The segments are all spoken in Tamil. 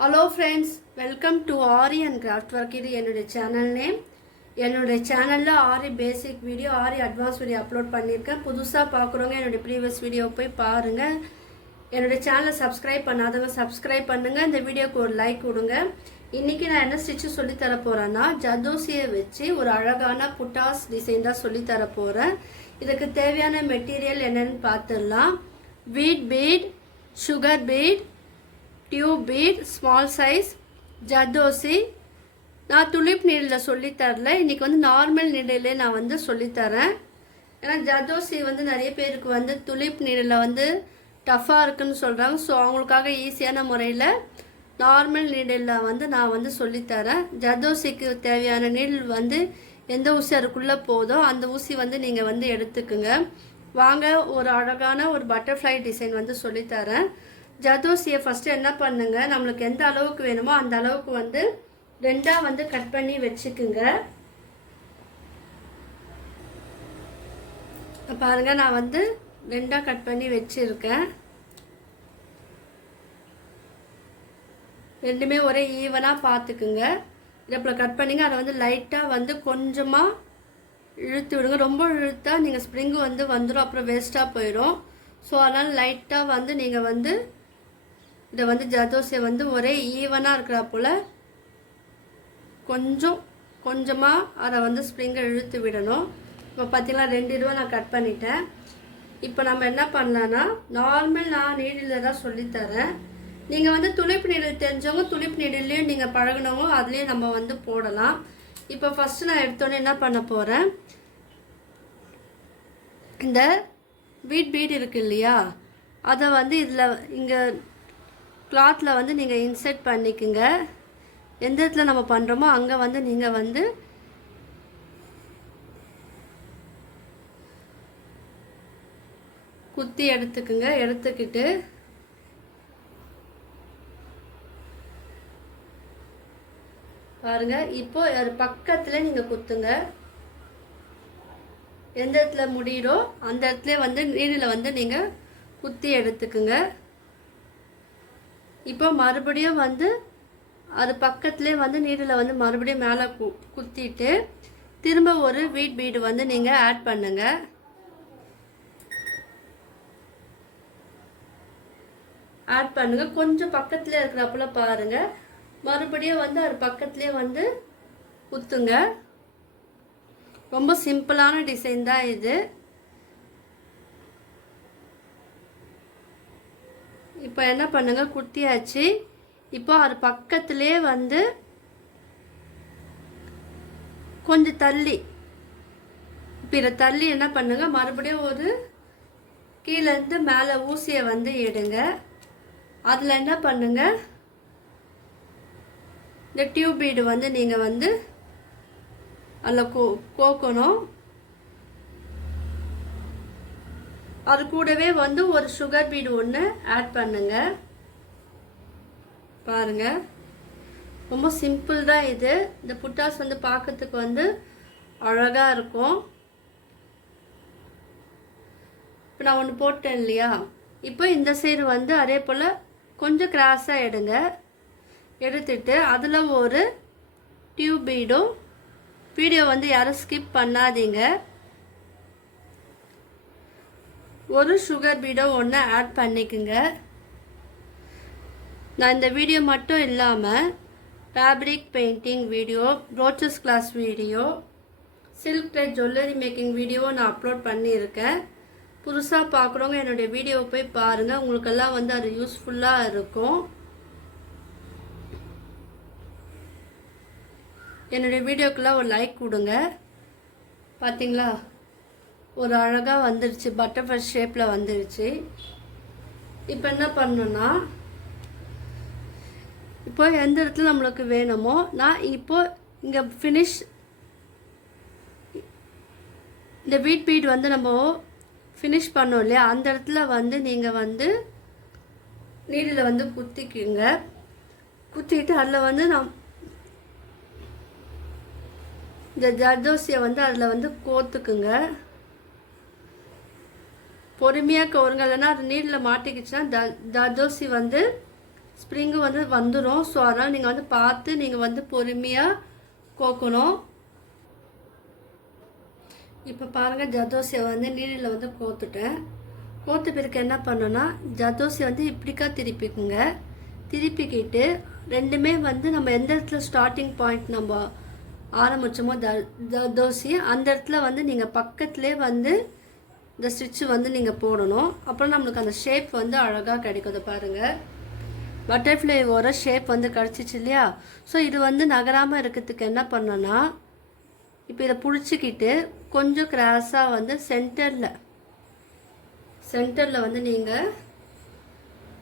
Hello friends, welcome to aari and craft work. இது என்னுடைய சேனல் நேம். என்னுடைய சேனலில் ஆரி பேசிக் வீடியோ, ஆரி அட்வான்ஸ் வீடியோ அப்லோட் பண்ணியிருக்கேன். புதுசாக பார்க்குறவங்க என்னுடைய ப்ரீவியஸ் வீடியோ போய் பாருங்கள். என்னுடைய சேனலை சப்ஸ்கிரைப் பண்ணாதவங்க சப்ஸ்கிரைப் பண்ணுங்கள். இந்த வீடியோக்கு ஒரு லைக் கொடுங்க. இன்றைக்கி நான் என்ன ஸ்டிச்சு சொல்லித்தர போகிறேன்னா, ஜர்தோசியை வச்சு ஒரு அழகான புட்டாஸ் டிசைன் தான் சொல்லித்தர போகிறேன். இதுக்கு தேவையான மெட்டீரியல் என்னென்னு பார்த்துடலாம். வீட் beat, sugar beat, tube beat, small size, zardozi. நான் துலிப் நீடில் சொல்லித்தரல, இன்றைக்கி வந்து நார்மல் நீடிலே நான் வந்து சொல்லித்தரேன். ஏன்னா ஜர்தோசி வந்து நிறைய பேருக்கு வந்து துலிப் நீடில் வந்து டஃப்பாக இருக்குன்னு சொல்கிறாங்க. ஸோ அவங்களுக்காக ஈஸியான முறையில் நார்மல் நீடில் வந்து நான் வந்து சொல்லித்தரேன். ஜர்தோசிக்கு தேவையான நீடில் வந்து எந்த ஊசி அதுக்குள்ளே போதோ அந்த ஊசி வந்து நீங்கள் வந்து எடுத்துக்குங்க. வாங்க ஒரு அழகான ஒரு பட்டர்ஃப்ளை டிசைன் வந்து சொல்லித்தரேன். ஜர்தோசியை ஃபஸ்ட்டு என்ன பண்ணுங்க, நம்மளுக்கு எந்த அளவுக்கு வேணுமோ அந்த அளவுக்கு வந்து ரெண்டாக வந்து கட் பண்ணி வச்சுக்குங்க. பாருங்க, நான் வந்து ரெண்டாக கட் பண்ணி வச்சுருக்கேன். ரெண்டுமே ஒரே ஈவனாக பார்த்துக்குங்க. இதை கட் பண்ணிங்க. அதை வந்து லைட்டாக வந்து கொஞ்சமாக இழுத்து விடுங்க. ரொம்ப இழுத்தா நீங்கள் ஸ்ப்ரிங்கு வந்து வந்துடும், அப்புறம் வேஸ்ட்டாக போயிடும். ஸோ அதனால் லைட்டாக வந்து நீங்கள் வந்து இதை வந்து ஜர்தோசியை வந்து ஒரே ஈவனாக இருக்கிற போல் கொஞ்சமாக அதை வந்து ஸ்ப்ரிங்கை இழுத்து விடணும். இப்போ பார்த்தீங்கன்னா 2 ரூபா நான் கட் பண்ணிட்டேன். இப்போ நம்ம என்ன பண்ணலான்னா, நார்மல் நான் நீடில் தான் சொல்லித்தரேன். நீங்கள் வந்து துளிப்பு நீடில் தெரிஞ்சவங்க துளிப்பு நீடிலையும் நீங்கள் பழகினவங்க அதுலேயும் நம்ம வந்து போடலாம். இப்போ ஃபஸ்ட்டு நான் எடுத்தோன்னே என்ன பண்ண போகிறேன், இந்த பீட் இருக்கு இல்லையா, அதை வந்து இதில் இங்கே கிளாத்தில் வந்து நீங்கள் இன்சர்ட் பண்ணிக்கோங்க. எந்த இடத்துல நம்ம பண்ணுறோமோ அங்கே வந்து நீங்கள் வந்து குத்தி எடுத்துக்குங்க. எடுத்துக்கிட்டு பாருங்க, இப்போ அது பக்கத்தில் நீங்கள் குத்துங்க. எந்த இடத்துல முடியுதோ அந்த இடத்துல வந்து நீரில் வந்து நீங்கள் குத்தி எடுத்துக்குங்க. இப்போ மறுபடியும் வந்து அது பக்கத்துலேயே வந்து நீரில் வந்து மறுபடியும் மேலே குத்திட்டு திரும்ப ஒரு வீட் பீடு வந்து நீங்கள் ஆட் பண்ணுங்கள். ஆட் பண்ணுங்கள். கொஞ்சம் பக்கத்துலேயே இருக்கிறப்பல பாருங்கள். மறுபடியும் வந்து அது பக்கத்துலேயே வந்து குத்துங்க. ரொம்ப சிம்பிளான டிசைன் தான் இது. இப்போ என்ன பண்ணுங்க, குத்தியாச்சு. இப்போ அது பக்கத்துலேயே வந்து கொஞ்சம் தள்ளி, இப்போ இதை தள்ளி என்ன பண்ணுங்க, மறுபடியும் ஒரு கீழேருந்து மேலே ஊசியை வந்து எடுங்க. அதில் என்ன பண்ணுங்க, இந்த டியூப் பீடு வந்து நீங்கள் வந்து அதில் கோக்கணும். அது கூடவே வந்து ஒரு சுகர் பீடு ஒன்று ஆட் பண்ணுங்க. பாருங்க, ரொம்ப சிம்பிள் தான் இது. இந்த புட்டாஸ் வந்து பார்க்கறதுக்கு வந்து அழகாக இருக்கும். இப்போ நான் ஒன்று போட்டேன் இல்லையா, இப்போ இந்த சைடு வந்து அதே போல் கொஞ்சம் கிராஸாக எடுங்க. எடுத்துட்டு அதில் ஒரு டியூப் பீடும், வீடியோ வந்து யாரும் ஸ்கிப் பண்ணாதீங்க, ஒரு சுகர் பீடோ ஒன்று ஆட் பண்ணிக்கோங்க. நான் இந்த வீடியோ மட்டும் இல்லாமல் fabric painting video, brooches class video, silk thread jewellery making video நான் அப்லோட் பண்ணியிருக்கேன். புதுசாக பார்க்குறவங்க என்னுடைய வீடியோவை போய் பாருங்கள். உங்களுக்கெல்லாம் வந்து அது யூஸ்ஃபுல்லாக இருக்கும். என்னுடைய வீடியோக்கெல்லாம் ஒரு லைக் கொடுங்க. பார்த்தீங்களா, ஒரு அழகாக வந்துடுச்சு, பட்டர்ஃப்ளை ஷேப்பில் வந்துடுச்சு. இப்போ என்ன பண்ணணும்னா, இப்போ எந்த இடத்துல நம்மளுக்கு வேணுமோ, நான் இப்போ இங்கே ஃபினிஷ் இந்த வீட் பீட் வந்து நம்ம ஃபினிஷ் பண்ணோம் இல்லையா, அந்த இடத்துல வந்து நீங்கள் வந்து நீடில் வந்து குத்திக்குங்க. குத்திட்டு அதில் வந்து இந்த ஜர்தோசியை வந்து அதில் வந்து கோத்துக்குங்க. பொறுமையாக கோருங்க, இல்லைன்னா அது நீரில் மாட்டிக்கிச்சுன்னா ஜர்தோசி வந்து ஸ்ப்ரிங்கு வந்து வந்துடும். ஸோ அதனால் நீங்கள் வந்து பார்த்து நீங்கள் வந்து பொறுமையாக கோக்கணும். இப்போ பாருங்கள், ஜர்தோசியை வந்து நீரில் வந்து கோத்துட்டேன். கோத்த பிறகு என்ன பண்ணோன்னா ஜர்தோசி வந்து இப்படிக்கா திருப்பிக்குங்க. திருப்பிக்கிட்டு ரெண்டுமே வந்து நம்ம எந்த இடத்துல ஸ்டார்டிங் பாயிண்ட் நம்ம ஆரம்பித்தோமோ ஜர்தோசி அந்த இடத்துல வந்து நீங்கள் பக்கத்துலேயே வந்து இந்த ஸ்டிச்சு வந்து நீங்கள் போடணும். அப்புறம் நம்மளுக்கு அந்த ஷேப் வந்து அழகாக கிடைக்குது. பாருங்கள், பட்டர்ஃப்ளைவோட ஷேப் வந்து கிடச்சிச்சு இல்லையா? ஸோ இது வந்து நகராமல் இருக்கிறதுக்கு என்ன பண்ணோன்னா இப்போ இதை பிடிச்சிக்கிட்டு கொஞ்சம் கிராஸாக வந்து சென்டரில் வந்து நீங்கள்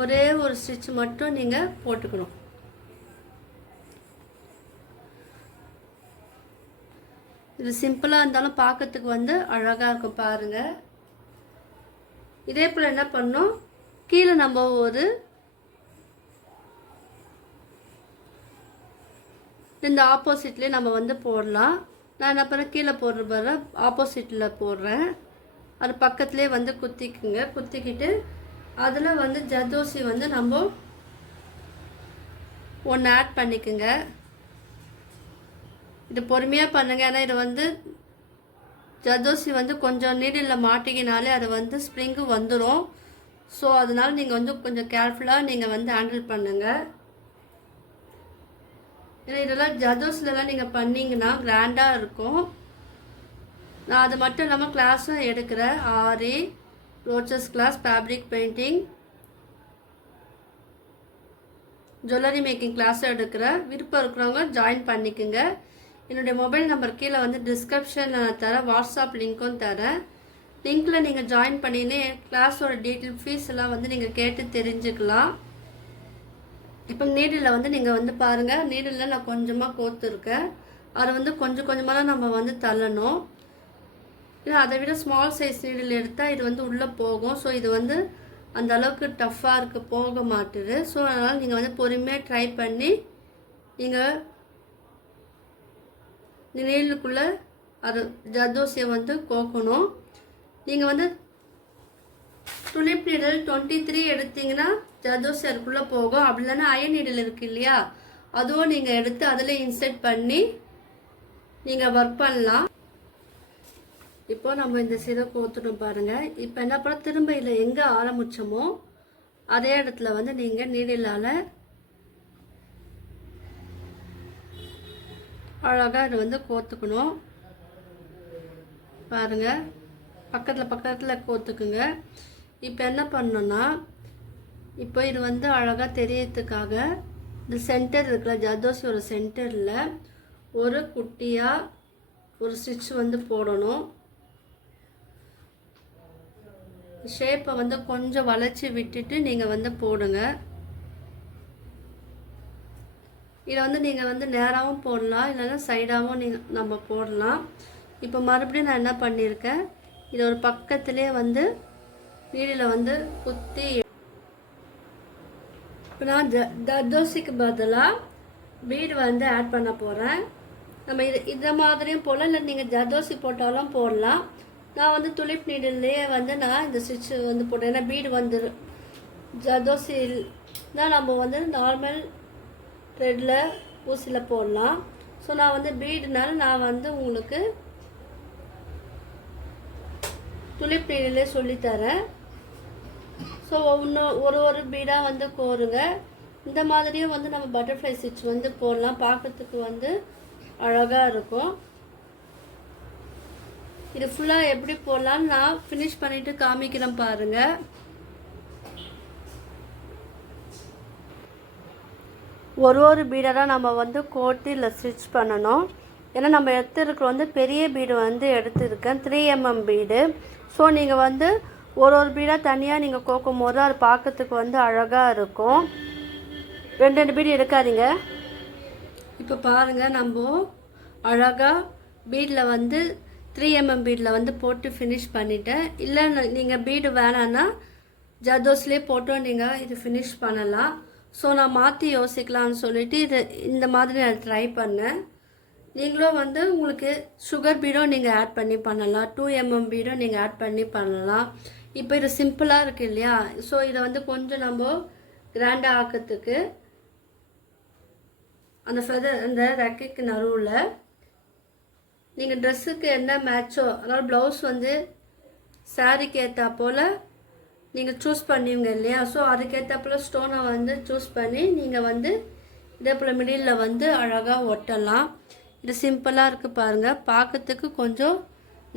ஒரே ஒரு ஸ்டிச் மட்டும் நீங்கள் போட்டுக்கணும். இது சிம்பிளாக இருந்தாலும் பார்க்கறதுக்கு வந்து அழகாக இருக்கும். பாருங்கள், இதே போல் என்ன பண்ணோம், கீழே நம்ம ஒரு இந்த ஆப்போசிட்லேயே நம்ம வந்து போடலாம். நான் என்ன பண்ண கீழே போடுற ஆப்போசிட்டில் போடுறேன். அது பக்கத்துலேயே வந்து குத்திக்குங்க. குத்திக்கிட்டு அதில் வந்து ஜர்தோசி வந்து நம்ம ஒன்று ஆட் பண்ணிக்கோங்க. இது பொறுமையாக பண்ணுங்க. ஏன்னா இது வந்து ஜர்தோசி வந்து கொஞ்சம் நீடில் மாட்டிக்கினாலே அது வந்து ஸ்ப்ரிங்கு வந்துடும். ஸோ அதனால் நீங்கள் வந்து கொஞ்சம் கேர்ஃபுல்லாக நீங்கள் வந்து ஹேண்டில் பண்ணுங்கள். ஏன்னா இதெல்லாம் ஜர்தோசிலலாம் நீங்கள் பண்ணிங்கன்னா கிராண்டாக இருக்கும். நான் அது மட்டும் இல்லாமல் கிளாஸும் எடுக்கிறேன். Aari, brooches class, fabric painting, jewellery making கிளாஸும் எடுக்கிறேன். விருப்பம் இருக்கிறவங்க ஜாயின் பண்ணிக்கோங்க. என்னுடைய மொபைல் நம்பர் கீழே வந்து டிஸ்கிரிப்ஷனில் நான் தரேன். வாட்ஸ்அப் லிங்க்கும் தரேன். லிங்க்கில் நீங்கள் ஜாயின் பண்ணின்னு கிளாஸோட டீட்டெயில் ஃபீஸ் எல்லாம் வந்து நீங்கள் கேட்டு தெரிஞ்சுக்கலாம். இப்போ நீடில் வந்து நீங்கள் வந்து பாருங்கள், நீடில் நான் கொஞ்சமாக கோத்துருக்கேன். அதை வந்து கொஞ்சம் கொஞ்சமாக தான் நம்ம வந்து தள்ளணும். ஏன்னா அதை விட ஸ்மால் சைஸ் நீடில் எடுத்தால் இது வந்து உள்ளே போகும். ஸோ இது வந்து அந்த அளவுக்கு டஃப்பாக இருக்குது, போக மாட்டுது. ஸோ அதனால் நீங்கள் வந்து பொறுமையாக ட்ரை பண்ணி நீங்கள் நீலுக்குள்ளே அது ஜர்தோசியை வந்து கோக்கணும். நீங்கள் வந்து துளிப் நீடல் 23 எடுத்தீங்கன்னா ஜர்தோசி அதுக்குள்ளே போகும். அப்படி இல்லைன்னா அயன் நீடல் இருக்குது இல்லையா, அதுவும் நீங்கள் எடுத்து அதில் இன்சர்ட் பண்ணி நீங்கள் ஒர்க் பண்ணலாம். இப்போ நம்ம இந்த சீரை கோத்துட்டோம் பாருங்கள். இப்போ என்ன பண்ண, திரும்ப இல்லை எங்கே ஆரம்பித்தோமோ அதே இடத்துல வந்து நீங்கள் நீடிலால் அழகாக இது வந்து கோத்துக்கணும். பாருங்கள், பக்கத்தில் கோத்துக்குங்க. இப்போ என்ன பண்ணோன்னா, இப்போ இது வந்து அழகாக தெரியறதுக்காக இந்த சென்டர் இருக்கிற ஜர்தோசியோட சென்டரில் ஒரு குட்டியாக ஒரு ஸ்டிச் வந்து போடணும். ஷேப்பை வந்து கொஞ்சம் வளைச்சி விட்டுட்டு நீங்கள் வந்து போடுங்க. இதை வந்து நீங்கள் வந்து நேராகவும் போடலாம், இல்லைன்னா சைடாகவும் நம்ம போடலாம். இப்போ மறுபடியும் நான் என்ன பண்ணியிருக்கேன், இது ஒரு பக்கத்துலேயே வந்து நீடில் வந்து குத்தி, இப்போ நான் ஜர்தோசிக்கு பதிலாக பீடு வந்து ஆட் பண்ண போகிறேன். நம்ம இந்த மாதிரியும் போடலாம், இல்லை நீங்கள் ஜர்தோசி போட்டாலும் போடலாம். நான் வந்து துளிப் நீடில்லையே வந்து நான் இந்த ஸ்டிச்சு வந்து போட்டேன். ஏன்னா பீடு வந்து ஜர்தோசி தான் நம்ம வந்து நார்மல் த்ரெட்டில் ஊசியில் போடலாம். ஸோ நான் வந்து பீடுனால நான் வந்து உங்களுக்கு துளிப் நீடிலே சொல்லித்தரேன். ஸோ ஒரு பீடாக வந்து கோருங்க. இந்த மாதிரியும் வந்து நம்ம பட்டர்ஃப்ளை ஸ்டிச் வந்து போடலாம், பார்க்கறதுக்கு வந்து அழகாக இருக்கும். இது ஃபுல்லாக எப்படி போடலான்னு நான் ஃபினிஷ் பண்ணிவிட்டு காமிக்கிறேன் பாருங்கள். ஒரு பீடராக நம்ம வந்து கோட்டு இல்லை ஸ்டிச் பண்ணணும். ஏன்னா நம்ம எடுத்துருக்கிற வந்து பெரிய பீடு வந்து எடுத்துருக்கேன், 3 mm பீடு. ஸோ நீங்கள் வந்து ஒரு பீடாக தனியாக நீங்கள் கோக்கும் போது அது பார்க்கறதுக்கு வந்து அழகாக இருக்கும். 2 பீடு எடுக்காதீங்க. இப்போ பாருங்கள், நம்ம அழகாக பீடில் வந்து 3 mm பீடில் வந்து போட்டு ஃபினிஷ் பண்ணிட்டேன். இல்லை நீங்கள் பீடு வேணான்னா ஜர்தோஸ்லேயே போட்டும் நீங்கள் இது ஃபினிஷ் பண்ணலாம். ஸோ நான் மாற்றி யோசிக்கலான்னு சொல்லிவிட்டு இந்த மாதிரி நான் ட்ரை பண்ணேன். நீங்களும் வந்து உங்களுக்கு சுகர் பீடும் நீங்கள் ஆட் பண்ணி பண்ணலாம், 2 mm பீடும் நீங்கள் ஆட் பண்ணி பண்ணலாம். இப்போ இது சிம்பிளாக இருக்குது இல்லையா? ஸோ இதை வந்து கொஞ்சம் நம்ம கிராண்டாக ஆக்கிறதுக்கு அந்த ஃபெதர் அந்த ரெக்கைக்கு நடுவில் நீங்கள் ட்ரெஸ்ஸுக்கு என்ன மேட்சோ, அதாவது ப்ளவுஸ் வந்து சாரீக்கு ஏற்றா போல் நீங்கள் சூஸ் பண்ணுவீங்க இல்லையா? ஸோ அதுக்கேற்ற போல் ஸ்டோனை வந்து சூஸ் பண்ணி நீங்கள் வந்து இதே போல் மிடில் வந்து அழகாக ஒட்டலாம். இது சிம்பிளாக இருக்குது பாருங்கள், பார்க்கறதுக்கு கொஞ்சம்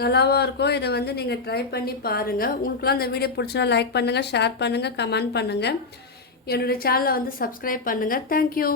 நல்லாவாக இருக்கும். இதை வந்து நீங்கள் ட்ரை பண்ணி பாருங்கள். உங்களுக்குலாம் இந்த வீடியோ பிடிச்சினா லைக் பண்ணுங்கள், ஷேர் பண்ணுங்கள், கமெண்ட் பண்ணுங்கள். என்னுடைய சேனலை வந்து சப்ஸ்கிரைப் பண்ணுங்கள். தேங்க்யூ.